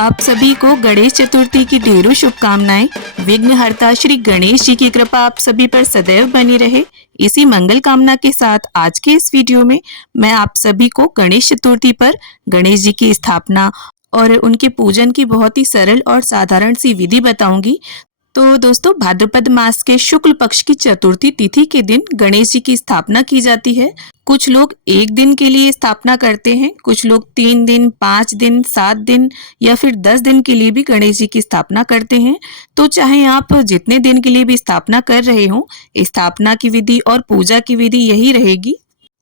आप सभी को गणेश चतुर्थी की ढेरों शुभकामनाएं। विघ्नहर्ता श्री गणेश जी की कृपा आप सभी पर सदैव बनी रहे। इसी मंगल कामना के साथ आज के इस वीडियो में मैं आप सभी को गणेश चतुर्थी पर गणेश जी की स्थापना और उनके पूजन की बहुत ही सरल और साधारण सी विधि बताऊंगी। तो दोस्तों, भाद्रपद मास के शुक्ल पक्ष की चतुर्थी तिथि के दिन गणेश जी की स्थापना की जाती है। कुछ लोग एक दिन के लिए स्थापना करते हैं, कुछ लोग 3 दिन, 5 दिन, 7 दिन या फिर 10 दिन के लिए भी गणेश जी की स्थापना करते हैं। तो चाहे आप जितने दिन के लिए भी स्थापना कर रहे हो, स्थापना की विधि और पूजा की विधि यही रहेगी।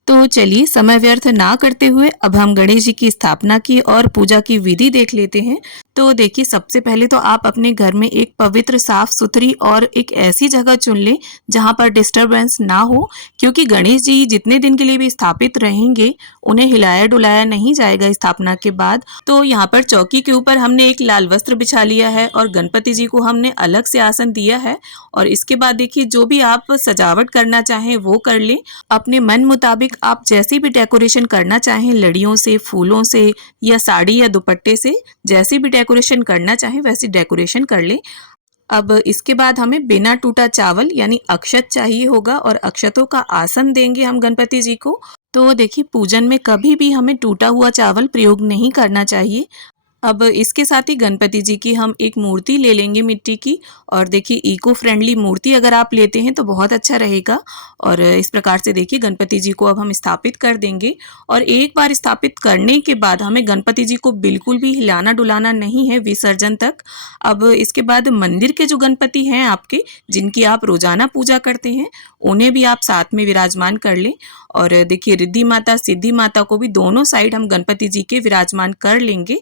तो चलिए समय व्यर्थ ना करते हुए अब हम गणेश जी की स्थापना की और पूजा की विधि देख लेते हैं। तो देखिए, सबसे पहले तो आप अपने घर में एक पवित्र, साफ सुथरी और एक ऐसी जगह चुन लें जहां पर डिस्टरबेंस ना हो, क्योंकि गणेश जी जितने दिन के लिए भी स्थापित रहेंगे उन्हें हिलाया डुलाया नहीं जाएगा स्थापना के बाद। तो यहाँ पर चौकी के ऊपर हमने एक लाल वस्त्र बिछा लिया है और गणपति जी को हमने अलग से आसन दिया है। और इसके बाद देखिए, जो भी आप सजावट करना चाहें वो कर लें। अपने मन मुताबिक आप जैसी भी डेकोरेशन करना चाहें, लड़ियों से, फूलों से या साड़ी या दुपट्टे से, जैसी भी डेकोरेशन करना चाहें वैसी डेकोरेशन कर लें। अब इसके बाद हमें बिना टूटा चावल यानी अक्षत चाहिए होगा और अक्षतों का आसन देंगे हम गणपति जी को। तो देखिए, पूजन में कभी भी हमें टूटा हुआ चावल प्रयोग नहीं करना चाहिए। अब इसके साथ ही गणपति जी की हम एक मूर्ति ले लेंगे मिट्टी की। और देखिए, इको फ्रेंडली मूर्ति अगर आप लेते हैं तो बहुत अच्छा रहेगा। और इस प्रकार से देखिए, गणपति जी को अब हम स्थापित कर देंगे। और एक बार स्थापित करने के बाद हमें गणपति जी को बिल्कुल भी हिलाना डुलाना नहीं है विसर्जन तक। अब इसके बाद मंदिर के जो गणपति हैं आपके, जिनकी आप रोजाना पूजा करते हैं, उन्हें भी आप साथ में विराजमान कर लें। और देखिए, रिद्धि माता, सिद्धि माता को भी दोनों साइड हम गणपति जी के विराजमान कर लेंगे।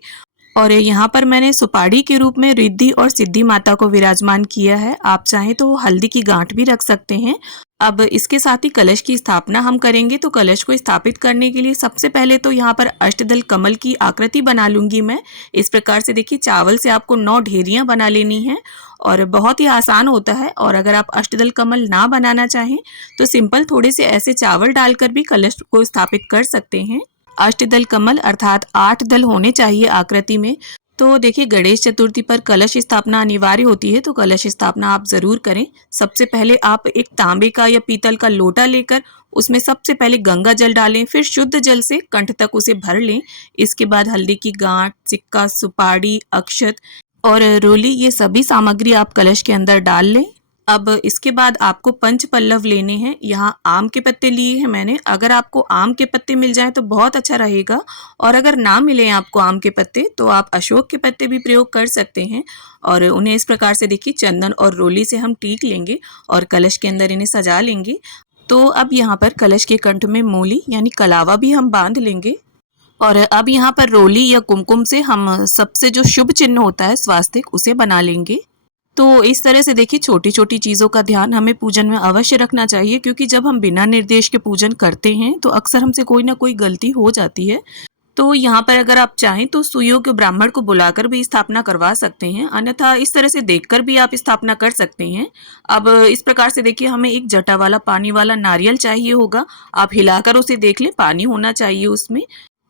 और यहाँ पर मैंने सुपाड़ी के रूप में रिद्धि और सिद्धि माता को विराजमान किया है। आप चाहें तो हल्दी की गांठ भी रख सकते हैं। अब इसके साथ ही कलश की स्थापना हम करेंगे। तो कलश को स्थापित करने के लिए सबसे पहले तो यहाँ पर अष्टदल कमल की आकृति बना लूंगी मैं। इस प्रकार से देखिए, चावल से आपको 9 ढेरियां बना लेनी है और बहुत ही आसान होता है। और अगर आप अष्टदल कमल ना बनाना चाहें तो सिंपल थोड़े से ऐसे चावल डालकर भी कलश को स्थापित कर सकते हैं। अष्टदल कमल अर्थात 8 दल होने चाहिए आकृति में। तो देखिए, गणेश चतुर्थी पर कलश स्थापना अनिवार्य होती है, तो कलश स्थापना आप जरूर करें। सबसे पहले आप एक तांबे का या पीतल का लोटा लेकर उसमें सबसे पहले गंगा जल डालें, फिर शुद्ध जल से कंठ तक उसे भर लें। इसके बाद हल्दी की गांठ, सिक्का, सुपाड़ी, अक्षत और रोली, ये सभी सामग्री आप कलश के अंदर डाल लें। अब इसके बाद आपको पंच पल्लव लेने हैं। यहाँ आम के पत्ते लिए हैं मैंने। अगर आपको आम के पत्ते मिल जाएं तो बहुत अच्छा रहेगा, और अगर ना मिले आपको आम के पत्ते तो आप अशोक के पत्ते भी प्रयोग कर सकते हैं। और उन्हें इस प्रकार से देखिए, चंदन और रोली से हम टीक लेंगे और कलश के अंदर इन्हें सजा लेंगे। तो अब यहाँ पर कलश के कंठ में मूली यानी कलावा भी हम बांध लेंगे। और अब यहाँ पर रोली या कुमकुम से हम सबसे जो शुभ चिन्ह होता है स्वास्तिक, उसे बना लेंगे। तो इस तरह से देखिए, छोटी छोटी चीज़ों का ध्यान हमें पूजन में अवश्य रखना चाहिए, क्योंकि जब हम बिना निर्देश के पूजन करते हैं तो अक्सर हमसे कोई ना कोई गलती हो जाती है। तो यहाँ पर अगर आप चाहें तो सुयोग्य ब्राह्मण को बुलाकर भी स्थापना करवा सकते हैं, अन्यथा इस तरह से देखकर भी आप स्थापना कर सकते हैं। अब इस प्रकार से देखिए, हमें एक जटा वाला पानी वाला नारियल चाहिए होगा। आप हिलाकर उसे देख लें, पानी होना चाहिए उसमें।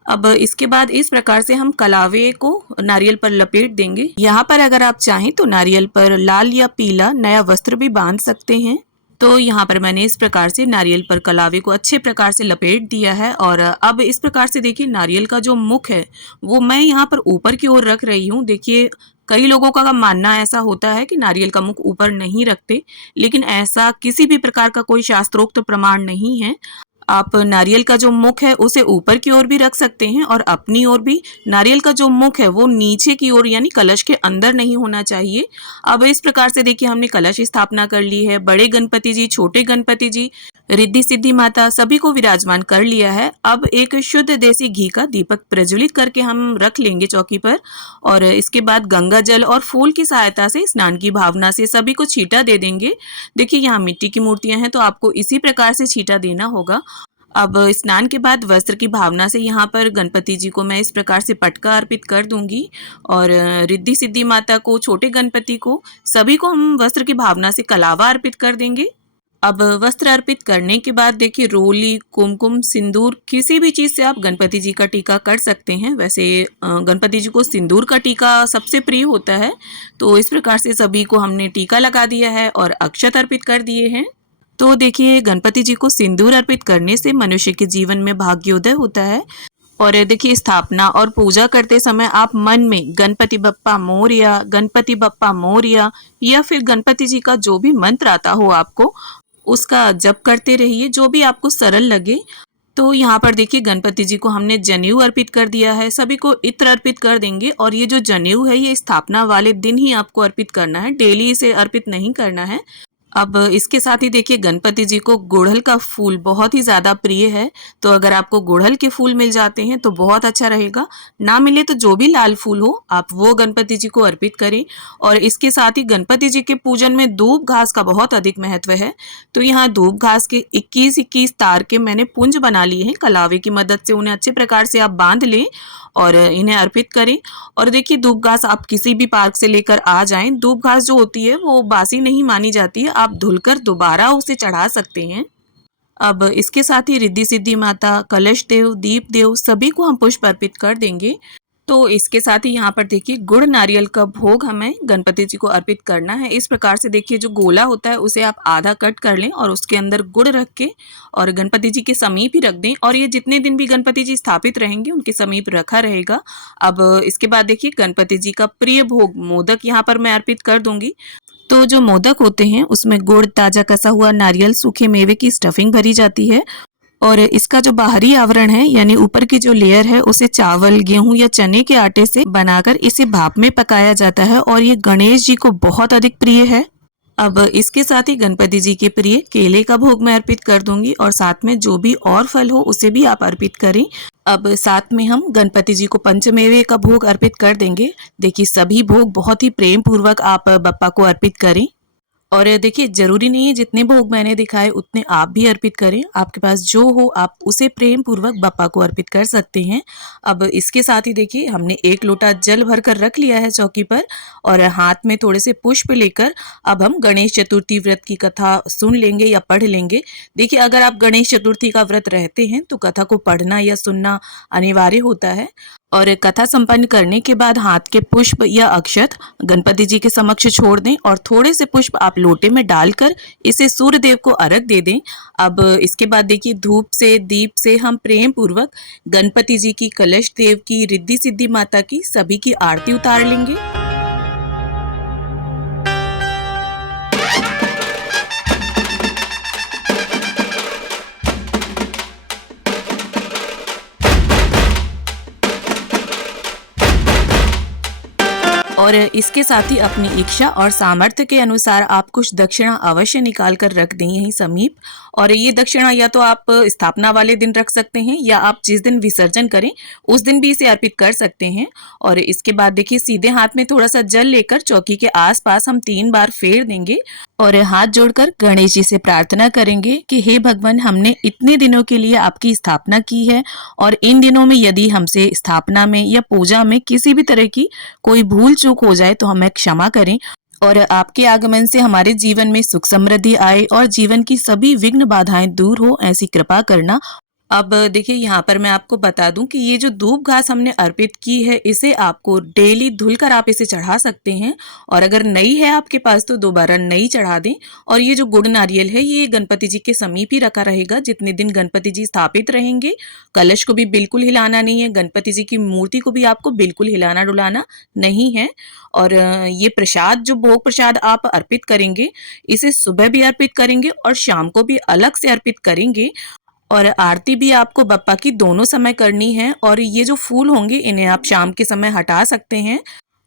अब इसके बाद इस प्रकार से हम कलावे को नारियल पर लपेट देंगे। यहाँ पर अगर आप चाहें तो नारियल पर लाल या पीला नया वस्त्र भी बांध सकते हैं। तो यहाँ पर मैंने इस प्रकार से नारियल पर कलावे को अच्छे प्रकार से लपेट दिया है। और अब इस प्रकार से देखिए, नारियल का जो मुख है वो मैं यहाँ पर ऊपर की ओर रख रही हूँ। देखिए, कई लोगों का मानना ऐसा होता है कि नारियल का मुख ऊपर नहीं रखते, लेकिन ऐसा किसी भी प्रकार का कोई शास्त्रोक्त प्रमाण नहीं है। आप नारियल का जो मुख है उसे ऊपर की ओर भी रख सकते हैं, और अपनी ओर भी नारियल का जो मुख है वो नीचे की ओर यानी कलश के अंदर नहीं होना चाहिए। अब इस प्रकार से देखिए, हमने कलश स्थापना कर ली है। बड़े गणपति जी, छोटे गणपति जी, रिद्धि सिद्धि माता सभी को विराजमान कर लिया है। अब एक शुद्ध देसी घी का दीपक प्रज्वलित करके हम रख लेंगे चौकी पर। और इसके बाद गंगा जल और फूल की सहायता से स्नान की भावना से सभी को छींटा दे देंगे। देखिए, यहाँ मिट्टी की मूर्तियां हैं तो आपको इसी प्रकार से छींटा देना होगा। अब स्नान के बाद वस्त्र की भावना से यहाँ पर गणपति जी को मैं इस प्रकार से पटका अर्पित कर दूंगी। और रिद्धि सिद्धि माता को, छोटे गणपति को, सभी को हम वस्त्र की भावना से कलावा अर्पित कर देंगे। अब वस्त्र अर्पित करने के बाद देखिए रोली, कुमकुम, सिंदूर किसी भी चीज़ से आप गणपति जी का टीका कर सकते हैं। वैसे गणपति जी को सिंदूर का टीका सबसे प्रिय होता है। तो इस प्रकार से सभी को हमने टीका लगा दिया है और अक्षत अर्पित कर दिए हैं। तो देखिए गणपति जी को सिंदूर अर्पित करने से मनुष्य के जीवन में भाग्योदय होता है। और देखिए स्थापना और पूजा करते समय आप मन में गणपति बप्पा मोरया या फिर गणपति जी का जो भी मंत्र आता हो आपको उसका जप करते रहिए, जो भी आपको सरल लगे। तो यहाँ पर देखिए गणपति जी को हमने जनेऊ अर्पित कर दिया है, सभी को इत्र अर्पित कर देंगे। और ये जो जनेऊ है ये स्थापना वाले दिन ही आपको अर्पित करना है, डेली इसे अर्पित नहीं करना है। अब इसके साथ ही देखिए गणपति जी को गुड़हल का फूल बहुत ही ज़्यादा प्रिय है। तो अगर आपको गुड़हल के फूल मिल जाते हैं तो बहुत अच्छा रहेगा, ना मिले तो जो भी लाल फूल हो आप वो गणपति जी को अर्पित करें। और इसके साथ ही गणपति जी के पूजन में धूप घास का बहुत अधिक महत्व है। तो यहाँ धूप घास के 21-21 तार के मैंने पुंज बना लिए हैं, कलावे की मदद से उन्हें अच्छे प्रकार से आप बांध लें और इन्हें अर्पित करें। और देखिए धूप घास आप किसी भी पार्क से लेकर आ जाएं, धूप घास जो होती है वो बासी नहीं मानी जाती है, आप धुलकर दोबारा उसे चढ़ा सकते हैं। अब इसके साथ ही रिद्धि सिद्धि माता, कलश देव, दीप देव सभी को हम पुष्प अर्पित कर देंगे। तो इसके साथ ही यहाँ पर देखिए गुड़ नारियल का भोग हमें गणपति जी को अर्पित करना है। इस प्रकार से देखिए जो गोला होता है उसे आप आधा कट कर लें और उसके अंदर गुड़ रख के और गणपति जी के समीप ही रख दें। और ये जितने दिन भी गणपति जी स्थापित रहेंगे उनके समीप रखा रहेगा। अब इसके बाद देखिए गणपति जी का प्रिय भोग मोदक यहाँ पर मैं अर्पित कर दूंगी। तो जो मोदक होते हैं उसमें गुड़, ताजा कसा हुआ नारियल, सूखे मेवे की स्टफिंग भरी जाती है। और इसका जो बाहरी आवरण है यानी ऊपर की जो लेयर है उसे चावल, गेहूं या चने के आटे से बनाकर इसे भाप में पकाया जाता है और ये गणेश जी को बहुत अधिक प्रिय है। अब इसके साथ ही गणपति जी के प्रिय केले का भोग मैं अर्पित कर दूंगी और साथ में जो भी और फल हो उसे भी आप अर्पित करें। अब साथ में हम गणपति जी को पंचमेवे का भोग अर्पित कर देंगे। देखिए सभी भोग बहुत ही प्रेम पूर्वक आप बप्पा को अर्पित करें। और देखिए ज़रूरी नहीं है जितने भोग मैंने दिखाए उतने आप भी अर्पित करें, आपके पास जो हो आप उसे प्रेम पूर्वक बप्पा को अर्पित कर सकते हैं। अब इसके साथ ही देखिए हमने 1 लोटा जल भर कर रख लिया है चौकी पर और हाथ में थोड़े से पुष्प लेकर अब हम गणेश चतुर्थी व्रत की कथा सुन लेंगे या पढ़ लेंगे। देखिए अगर आप गणेश चतुर्थी का व्रत रहते हैं तो कथा को पढ़ना या सुनना अनिवार्य होता है। और कथा संपन्न करने के बाद हाथ के पुष्प या अक्षत गणपति जी के समक्ष छोड़ दें और थोड़े से पुष्प आप लोटे में डालकर इसे सूर्य देव को अर्घ दे दें। अब इसके बाद देखिए धूप से, दीप से हम प्रेम पूर्वक गणपति जी की, कलश देव की, रिद्धि सिद्धि माता की सभी की आरती उतार लेंगे। और इसके साथ ही अपनी इच्छा और सामर्थ्य के अनुसार आप कुछ दक्षिणा अवश्य निकाल कर रख दें यहीं समीप। और ये दक्षिणा या तो आप स्थापना वाले दिन रख सकते हैं या आप जिस दिन विसर्जन करें उस दिन भी इसे अर्पित कर सकते हैं। और इसके बाद देखिए सीधे हाथ में थोड़ा सा जल लेकर चौकी के आसपास हम 3 बार फेर देंगे और हाथ जोड़कर गणेश जी से प्रार्थना करेंगे कि हे भगवान, हमने इतने दिनों के लिए आपकी स्थापना की है और इन दिनों में यदि हमसे स्थापना में या पूजा में किसी भी तरह की कोई भूल चूक हो जाए तो हमें क्षमा करें और आपके आगमन से हमारे जीवन में सुख समृद्धि आए और जीवन की सभी विघ्न बाधाएं दूर हो, ऐसी कृपा करना। अब देखिए यहाँ पर मैं आपको बता दूं कि ये जो धूप घास हमने अर्पित की है इसे आपको डेली धुलकर आप इसे चढ़ा सकते हैं और अगर नई है आपके पास तो दोबारा नई चढ़ा दें। और ये जो गुड़ नारियल है ये गणपति जी के समीप ही रखा रहेगा जितने दिन गणपति जी स्थापित रहेंगे। कलश को भी बिल्कुल हिलाना नहीं है, गणपति जी की मूर्ति को भी आपको बिल्कुल हिलाना डुलाना नहीं है। और ये प्रसाद जो भोग प्रसाद आप अर्पित करेंगे इसे सुबह भी अर्पित करेंगे और शाम को भी अलग से अर्पित करेंगे। और आरती भी आपको बप्पा की दोनों समय करनी है। और ये जो फूल होंगे इन्हें आप शाम के समय हटा सकते हैं।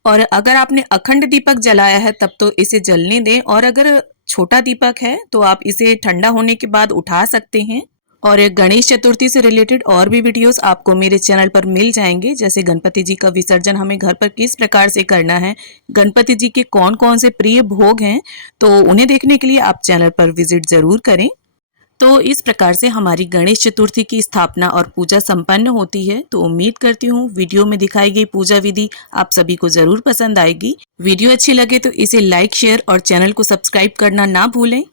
और अगर आपने अखंड दीपक जलाया है तब तो इसे जलने दें और अगर छोटा दीपक है तो आप इसे ठंडा होने के बाद उठा सकते हैं। और गणेश चतुर्थी से रिलेटेड और भी वीडियोस आपको मेरे चैनल पर मिल जाएंगे, जैसे गणपति जी का विसर्जन हमें घर पर किस प्रकार से करना है, गणपति जी के कौन कौन से प्रिय भोग हैं, तो उन्हें देखने के लिए आप चैनल पर विजिट जरूर करें। तो इस प्रकार से हमारी गणेश चतुर्थी की स्थापना और पूजा संपन्न होती है। तो उम्मीद करती हूँ वीडियो में दिखाई गई पूजा विधि आप सभी को जरूर पसंद आएगी। वीडियो अच्छी लगे तो इसे लाइक, शेयर और चैनल को सब्सक्राइब करना ना भूलें।